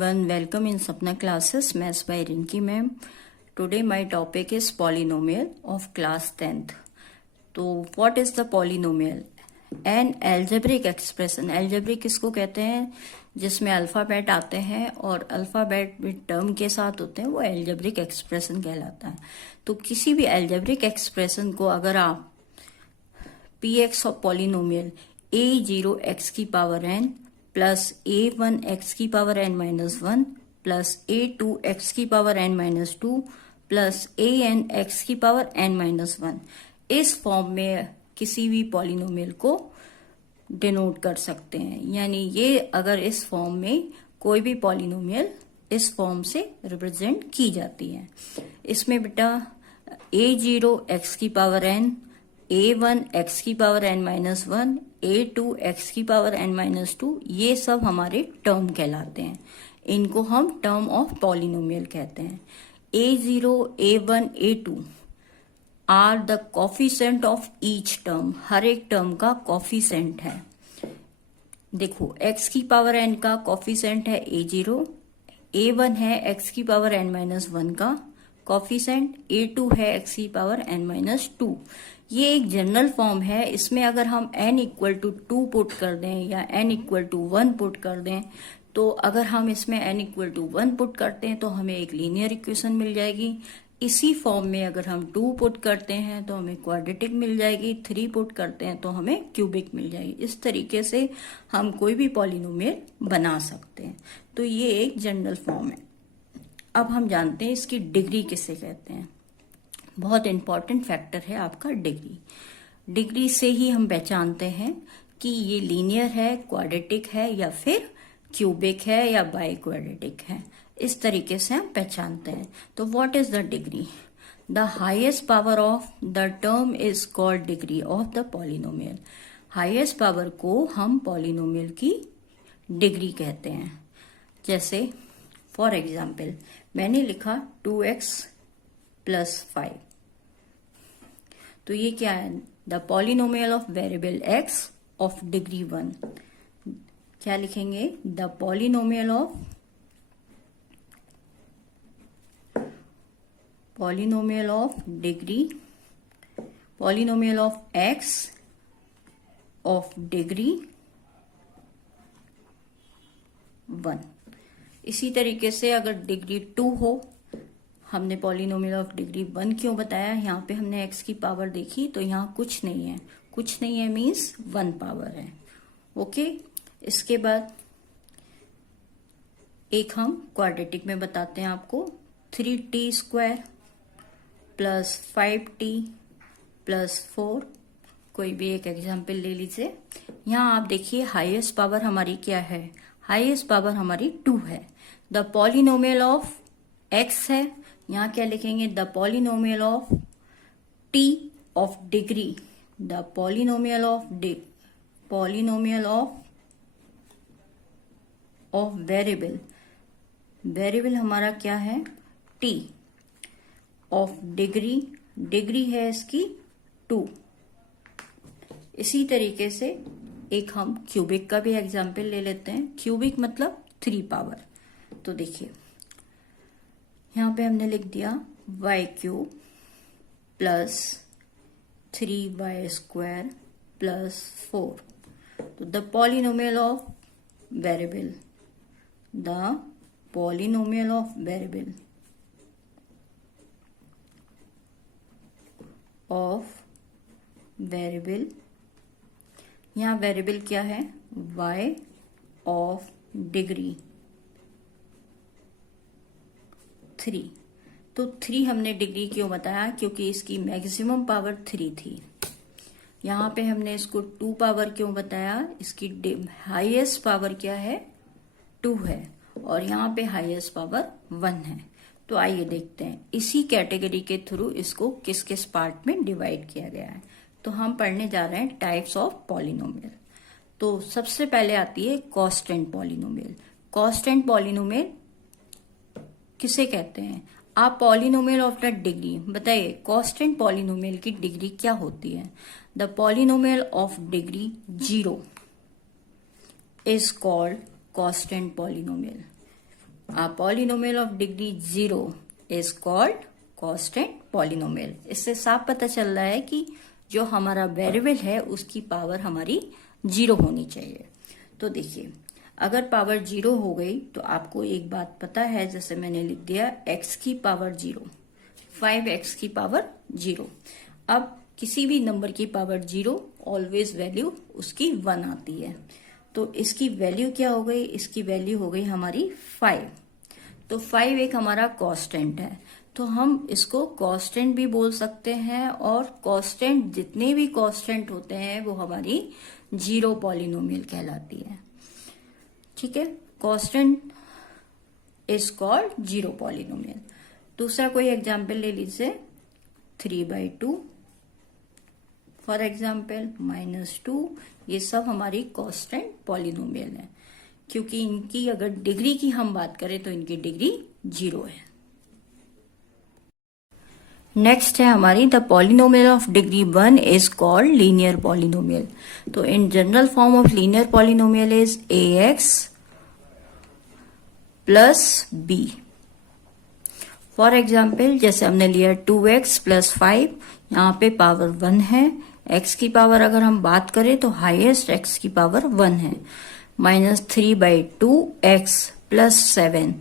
everyone, welcome in Sapna classes, Maths by Rinki ma'am. Today my topic is polynomial of class 10th. तो what is the polynomial? An algebraic expression. Algebraic किसको कहते हैं? जिसमें alphabet आते हैं और alphabet में टर्म के साथ होते हैं, वो एल्जेब्रिक एक्सप्रेशन कहलाता है। तो किसी भी एल्जेब्रिक एक्सप्रेशन को अगर आप px ऑफ पॉलिनोमियल a0x की पावर n प्लस a1x की power n minus 1 plus a2x की power n minus 2 plus anx की पावर n माइनस 1 इस फॉर्म में किसी भी पॉलिनोमियल को डिनोट कर सकते हैं। यानी ये अगर इस फॉर्म में कोई भी पॉलिनोमियल इस फॉर्म से रिप्रेजेंट की जाती है। इसमें बेटा a0x की पावर n, a1x की पावर n माइनस 1, a2x की पावर n माइनस 2 ये सब हमारे टर्म कहलाते हैं। इनको हम टर्म ऑफ पॉलिनोमियल कहते हैं। a0, a1, a2 are the coefficient of each term. हर एक टर्म का कोफिशिएंट है। देखो x की पावर n का कोफिशिएंट है a0, a1 है x की पावर n माइनस 1 का कोफिशिएंट, a2 है x की पावर n माइनस 2। ये एक जनरल फॉर्म है। इसमें अगर हम n इक्वल टू 2 पुट कर दें या n इक्वल टू 1 पुट कर दें, तो अगर हम इसमें n इक्वल टू 1 पुट करते हैं तो हमें एक लीनियर इक्वेशन मिल जाएगी। इसी फॉर्म में अगर हम 2 पुट करते हैं तो हमें क्वाड्रेटिक मिल जाएगी, 3 पुट करते हैं तो हमें क्यूबिक मिल जाएगी। इस तरीके से हम कोई भी पॉलिनोमियल बना सकते हैं। तो ये एक जनरल फॉर्म है। अब हम जानते हैं इसकी डिग्री किसे कहते हैं। बहुत इंपॉर्टेंट फैक्टर है आपका डिग्री। डिग्री से ही हम पहचानते हैं कि ये लीनियर है, क्वाड्रेटिक है या फिर क्यूबिक है या बाई क्वाड्रेटिक है। इस तरीके से हम पहचानते हैं। तो what is the degree? The highest power of the term is called degree of the polynomial. Highest power को हम पॉलिनोमियल की डिग्री कहते हैं। जैसे फॉर एग्जाम्पल मैंने लिखा 2x प्लस 5, तो ये क्या है? The polynomial of variable x of degree 1। क्या लिखेंगे? The polynomial of degree, polynomial of x of degree 1। इसी तरीके से अगर डिग्री 2 हो, हमने पॉलिनोमियल ऑफ डिग्री 1 क्यों बताया? यहाँ पे हमने x की पावर देखी तो यहाँ कुछ नहीं है। कुछ नहीं है मीन्स 1 पावर है। ओके। इसके बाद एक हम क्वाड्रेटिक में बताते हैं आपको। 3t square plus 5t plus 4। कोई भी एक एग्जाम्पल ले लीजिए। यहाँ आप देखिए हाईएस्ट पावर हमारी क्या है? हाईएस्ट पावर हमारी 2 है। द पॉलिनोमियल ऑफ x है। यहाँ क्या लिखेंगे? The polynomial of t of degree, the polynomial of variable. Variable हमारा क्या है? t ऑफ डिग्री, डिग्री है इसकी 2। इसी तरीके से एक हम क्यूबिक का भी एग्जाम्पल ले लेते हैं। क्यूबिक मतलब 3 पावर। तो देखिए यहाँ पे हमने लिख दिया y cube plus 3y square plus 4। तो the polynomial of variable, the polynomial of variable यहाँ वेरिएबल क्या है? y of degree 3। तो 3 हमने डिग्री क्यों बताया? क्योंकि इसकी मैक्सिमम पावर 3 थी। यहाँ पे हमने इसको 2 पावर क्यों बताया? इसकी हाईएस्ट पावर क्या है? 2 है और यहाँ पे हाईएस्ट पावर 1 है। तो आइए देखते हैं इसी कैटेगरी के थ्रू इसको किस किस पार्ट में डिवाइड किया गया है। तो हम पढ़ने जा रहे हैं टाइप्स ऑफ पॉलिनोमियल। तो सबसे पहले आती है कांस्टेंट पॉलिनोमियल। कांस्टेंट पॉलिनोमियल किसे कहते हैं? आप पॉलिनोमियल ऑफ द डिग्री बताइए। कांस्टेंट पॉलिनोमियल की डिग्री क्या होती है? The polynomial of degree 0 is called constant polynomial. A polynomial of degree 0 is called constant polynomial. इससे साफ पता चल रहा है कि जो हमारा वेरिएबल है उसकी पावर हमारी 0 होनी चाहिए। तो देखिए, अगर पावर 0 हो गई तो आपको एक बात पता है, जैसे मैंने लिख दिया x की पावर 0, 5x की पावर 0। अब किसी भी नंबर की पावर 0 ऑलवेज वैल्यू उसकी 1 आती है। तो इसकी वैल्यू क्या हो गई? इसकी वैल्यू हो गई हमारी 5। तो 5 एक हमारा कांस्टेंट है, तो हम इसको कांस्टेंट भी बोल सकते हैं, और कांस्टेंट जितने भी कांस्टेंट होते हैं वो हमारी 0 पॉलिनोमियल कहलाती है। ठीक है, कांस्टेंट इज कॉल्ड 0 पॉलिनोमियल। दूसरा कोई एग्जाम्पल ले लीजिए, 3/2 फॉर एग्जाम्पल, -2, ये सब हमारी कांस्टेंट पॉलिनोमियल है, क्योंकि इनकी अगर डिग्री की हम बात करें तो इनकी डिग्री 0 है। नेक्स्ट है हमारी the polynomial of degree 1 is called linear polynomial. तो in general form of linear polynomial is ax plus b। For example, जैसे हमने लिया 2x प्लस 5, यहाँ पे पावर 1 है। x की पावर अगर हम बात करें तो हाईएस्ट x की पावर 1 है। -3/2x प्लस 7,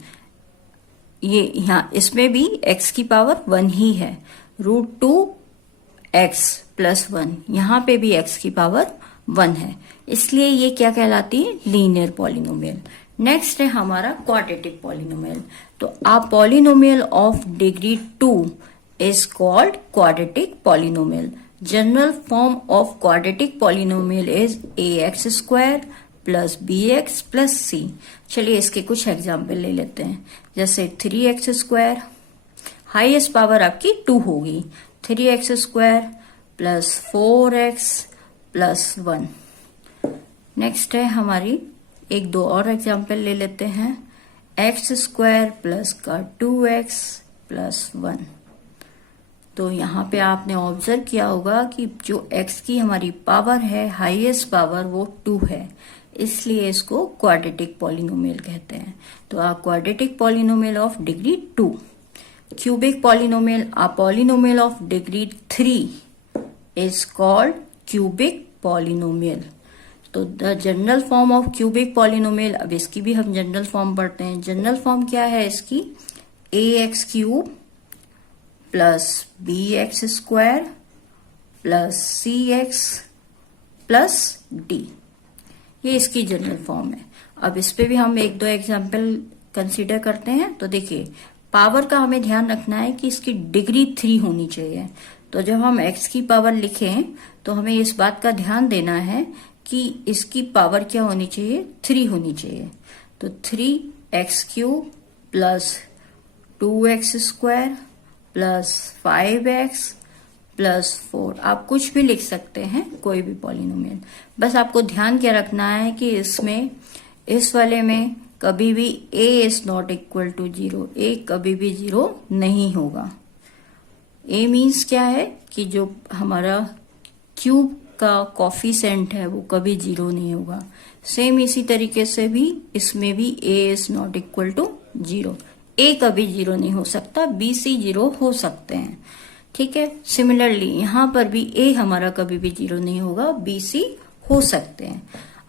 ये यहाँ इसमें भी x की पावर 1 ही है। √2x प्लस 1, यहाँ पे भी x की पावर 1 है, इसलिए ये क्या कहलाती है? Linear polynomial. नेक्स्ट है हमारा क्वाड्रेटिक पॉलिनोमियल। तो a polynomial of degree 2 is called quadratic polynomial. General form of quadratic polynomial is ax² plus bx plus c। चलिए इसके कुछ एग्जाम्पल ले लेते हैं, जैसे 3x², हाईएस्ट पावर आपकी 2 होगी, 3x² plus 4x plus 1। Next है हमारी एक दो और एग्जाम्पल ले लेते हैं, x² प्लस का 2x प्लस 1। तो यहाँ पे आपने ऑब्जर्व किया होगा कि जो x की हमारी पावर है, हाईएस्ट पावर, वो 2 है, इसलिए इसको क्वाड्रेटिक पॉलिनोमियल कहते हैं। तो a quadratic polynomial of degree 2। Cubic polynomial, a polynomial of degree 3 is called cubic polynomial. तो the general form of cubic polynomial, अब इसकी भी हम जनरल फॉर्म पढ़ते हैं। जनरल फॉर्म क्या है इसकी? ax³ plus bx² plus cx plus d, ये इसकी जनरल फॉर्म है। अब इस पे भी हम एक दो एग्जाम्पल कंसीडर करते हैं। तो देखिए, पावर का हमें ध्यान रखना है कि इसकी डिग्री 3 होनी चाहिए। तो जब हम x की पावर लिखें तो हमें इस बात का ध्यान देना है कि इसकी पावर क्या होनी चाहिए? 3 होनी चाहिए। तो 3x³ plus 2x² plus 5x plus 4, आप कुछ भी लिख सकते हैं, कोई भी पॉलिनोमियल। बस आपको ध्यान क्या रखना है कि इसमें, इस वाले में कभी भी a is not equal to 0, a कभी भी 0 नहीं होगा। a मीन्स क्या है कि जो हमारा क्यूब का कॉफिशेंट है वो कभी 0 नहीं होगा। सेम इसी तरीके से भी इसमें भी a is not equal to 0, a कभी 0 नहीं हो सकता, b c 0 हो सकते हैं। ठीक है, सिमिलरली यहाँ पर भी a हमारा कभी भी 0 नहीं होगा, b c हो सकते हैं।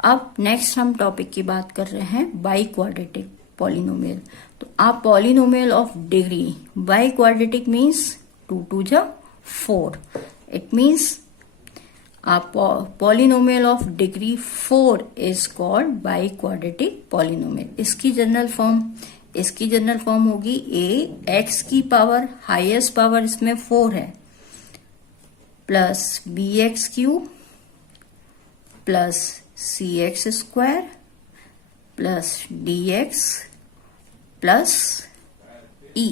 अब नेक्स्ट हम टॉपिक की बात कर रहे हैं बाई क्वाड्रेटिक पॉलिनोमियल। तो आप polynomial of degree, by quadratic means 2 2 जा 4, इट मीन्स आप polynomial of degree 4 is called by quadratic polynomial. इसकी जनरल फॉर्म होगी ax की पावर, हाईएस्ट पावर इसमें 4 है, plus bx³ plus cx² plus dx plus e।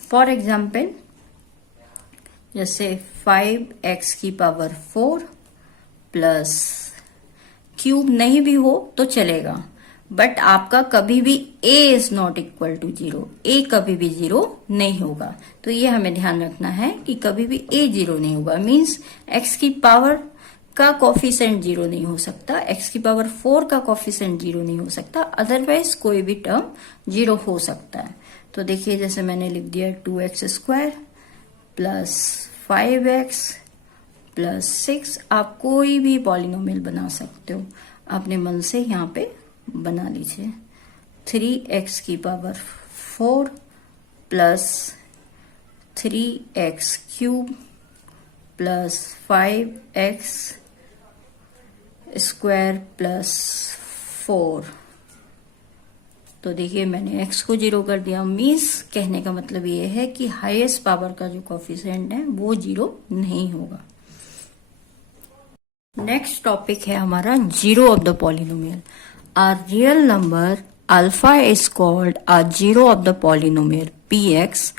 For example, जैसे 5x की power 4 plus, cube नहीं भी हो तो चलेगा, बट आपका कभी भी a is not equal to 0, a कभी भी 0 नहीं होगा। तो ये हमें ध्यान रखना है कि कभी भी a 0 नहीं होगा, मीन्स x की पावर का कोफिशिएंट 0 नहीं हो सकता, x की पावर 4 का कोफिशिएंट 0 नहीं हो सकता, अदरवाइज कोई भी टर्म 0 हो सकता है। तो देखिए जैसे मैंने लिख दिया 2x² प्लस 5x प्लस 6, आप कोई भी पॉलिनोमियल बना सकते हो, अपने मन से यहाँ पे बना लीजिए। 3x की power 4 plus 3x³ plus 5x square plus 4। तो देखिए मैंने x को 0 कर दिया, मीन्स कहने का मतलब ये है कि हाईएस्ट पावर का जो कोफिशिएंट है वो 0 नहीं होगा। नेक्स्ट टॉपिक है हमारा zero of the polynomial. A real number alpha is called a zero of the polynomial px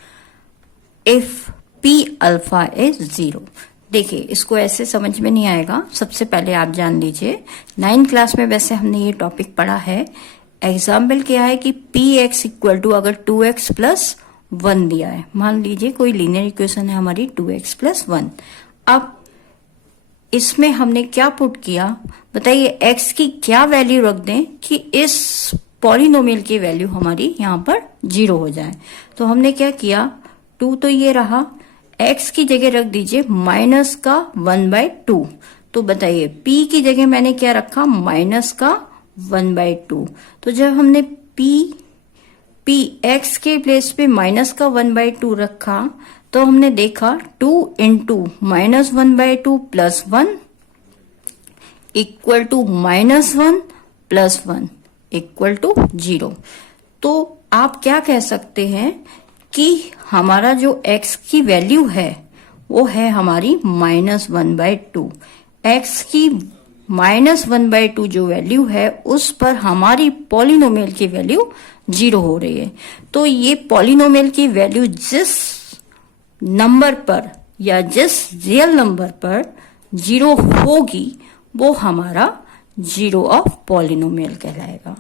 if p alpha is 0। देखिए इसको ऐसे समझ में नहीं आएगा, सबसे पहले आप जान लीजिए 9th क्लास में वैसे हमने ये टॉपिक पढ़ा है। एग्जाम्पल क्या है कि px इक्वल टू अगर 2x प्लस 1 दिया है, मान लीजिए कोई लीनियर इक्वेशन है हमारी 2x प्लस 1। अब इसमें हमने क्या पुट किया, बताइए x की क्या वैल्यू रख दें कि इस पॉलिनोमियल की वैल्यू हमारी यहाँ पर 0 हो जाए। तो हमने क्या किया, 2 तो ये रहा, x की जगह रख दीजिए माइनस का 1/2। तो बताइए p की जगह मैंने क्या रखा, माइनस का 1/2। तो जब हमने p x के प्लेस पे माइनस का 1/2 रखा तो हमने देखा 2 into minus 1/2 plus 1 equal to minus 1 plus 1 equal to 0। तो आप क्या कह सकते हैं कि हमारा जो x की वैल्यू है वो है हमारी -1/2। x की -1/2 जो वैल्यू है उस पर हमारी पॉलिनोमियल की वैल्यू 0 हो रही है। तो ये पॉलिनोमियल की वैल्यू जिस नंबर पर या जिस रियल नंबर पर 0 होगी वो हमारा जीरो ऑफ पॉलिनोमियल कहलाएगा।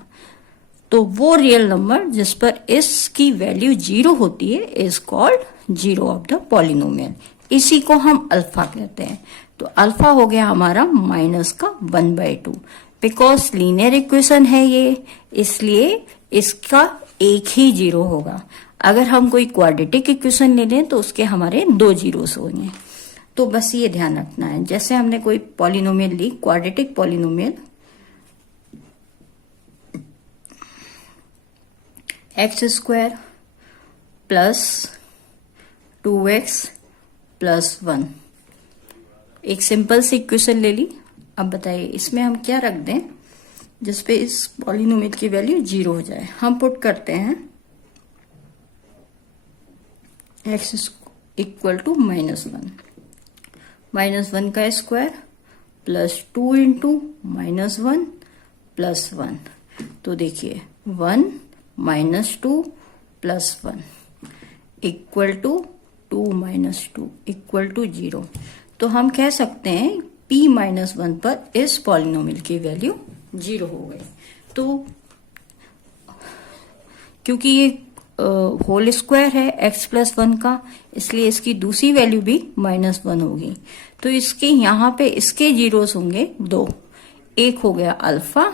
तो वो रियल नंबर जिस पर इसकी वैल्यू 0 होती है is called zero of the polynomial. इसी को हम अल्फा कहते हैं। तो अल्फा हो गया हमारा माइनस का 1/2। बिकॉज लीनियर इक्वेशन है ये, इसलिए इसका एक ही 0 होगा। अगर हम कोई क्वाड्रेटिक इक्वेशन ले लें तो उसके हमारे 2 जीरोस होंगे। तो बस ये ध्यान रखना है, जैसे हमने कोई पॉलिनोमियल ली, quadratic polynomial x² plus 2x plus 1, एक सिंपल सी इक्वेशन ले ली। अब बताइए इसमें हम क्या रख दें जिसपे इस पॉलिनोमियल की वैल्यू 0 हो जाए। हम पुट करते हैं x इक्वल टू -1, -1 का स्क्वायर प्लस 2 इंटू -1 प्लस 1। तो देखिए 1 -2 plus 1 equal to 2 - 2 equal to 0। तो हम कह सकते हैं p-1 पर इस पॉलिनोमियल की वैल्यू 0 हो गई। तो क्योंकि ये होल स्क्वायर है x प्लस 1 का, इसलिए इसकी दूसरी वैल्यू भी -1 होगी। तो इसके यहाँ पे इसके जीरोस होंगे 2। एक हो गया अल्फा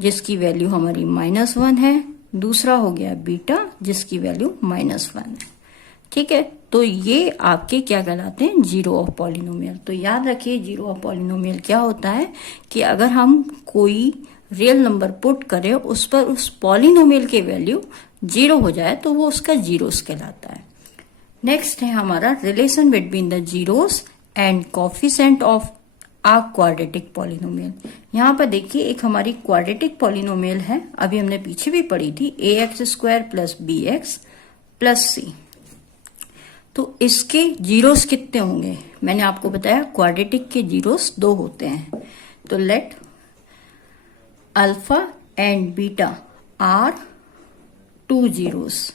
जिसकी वैल्यू हमारी -1 है, दूसरा हो गया बीटा जिसकी वैल्यू -1 है। ठीक है, तो ये आपके क्या कहलाते हैं, जीरो ऑफ पॉलिनोमियल। तो याद रखिए जीरो ऑफ पॉलिनोमियल क्या होता है कि अगर हम कोई रियल नंबर पुट करें उस पर उस पॉलिनोमियल की वैल्यू 0 हो जाए तो वो उसका जीरोस कहलाता है। नेक्स्ट है हमारा relation between the zeros and coefficient of a quadratic polynomial. यहाँ पर देखिए एक हमारी क्वाड्रेटिक पॉलिनोमियल है, अभी हमने पीछे भी पढ़ी थी, ax² plus bx plus c। तो इसके जीरोस कितने होंगे, मैंने आपको बताया क्वाड्रेटिक के जीरोस 2 होते हैं। तो let alpha and beta are 2 zeros.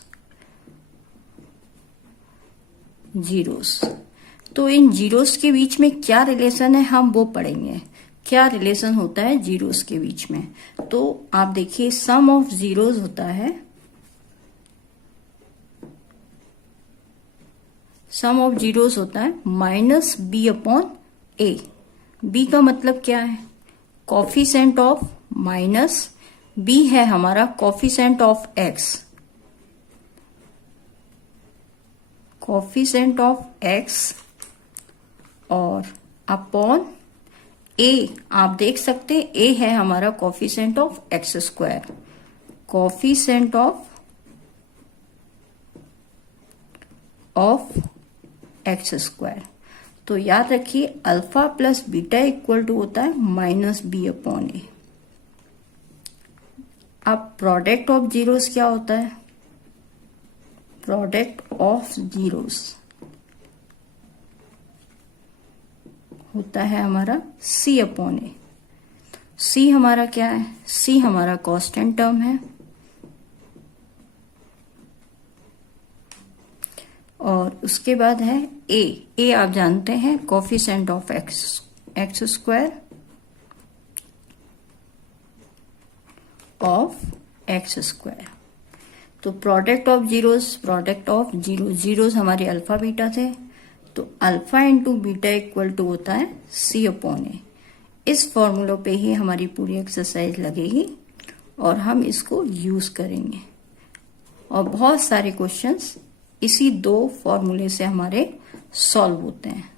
तो इन जीरोस के बीच में क्या रिलेशन है हम वो पढ़ेंगे, क्या रिलेशन होता है जीरोस के बीच में। तो आप देखिए सम ऑफ जीरोस होता है, सम ऑफ जीरोस होता है -b/a। बी का मतलब क्या है? कॉफिशेंट ऑफ माइनस, बी है हमारा coefficient of x, coefficient of x और अपॉन ए, आप देख सकते हैं ए है हमारा coefficient of x square, coefficient of x square. तो याद रखिए alpha plus beta equal to होता है माइनस बी अपॉन ए। अब प्रोडक्ट ऑफ जीरोस क्या होता है? प्रोडक्ट ऑफ जीरोस होता है हमारा सी अपॉन ए। सी हमारा क्या है? सी हमारा कांस्टेंट टर्म है और उसके बाद है ए आप जानते हैं coefficient of x square of x square. तो प्रोडक्ट ऑफ जीरोस हमारे अल्फा बीटा थे, तो alpha into beta equal to होता है सी अपॉन ए। इस फॉर्मूला पे ही हमारी पूरी एक्सरसाइज लगेगी और हम इसको यूज करेंगे और बहुत सारे क्वेश्चंस इसी दो फॉर्मूले से हमारे सॉल्व होते हैं।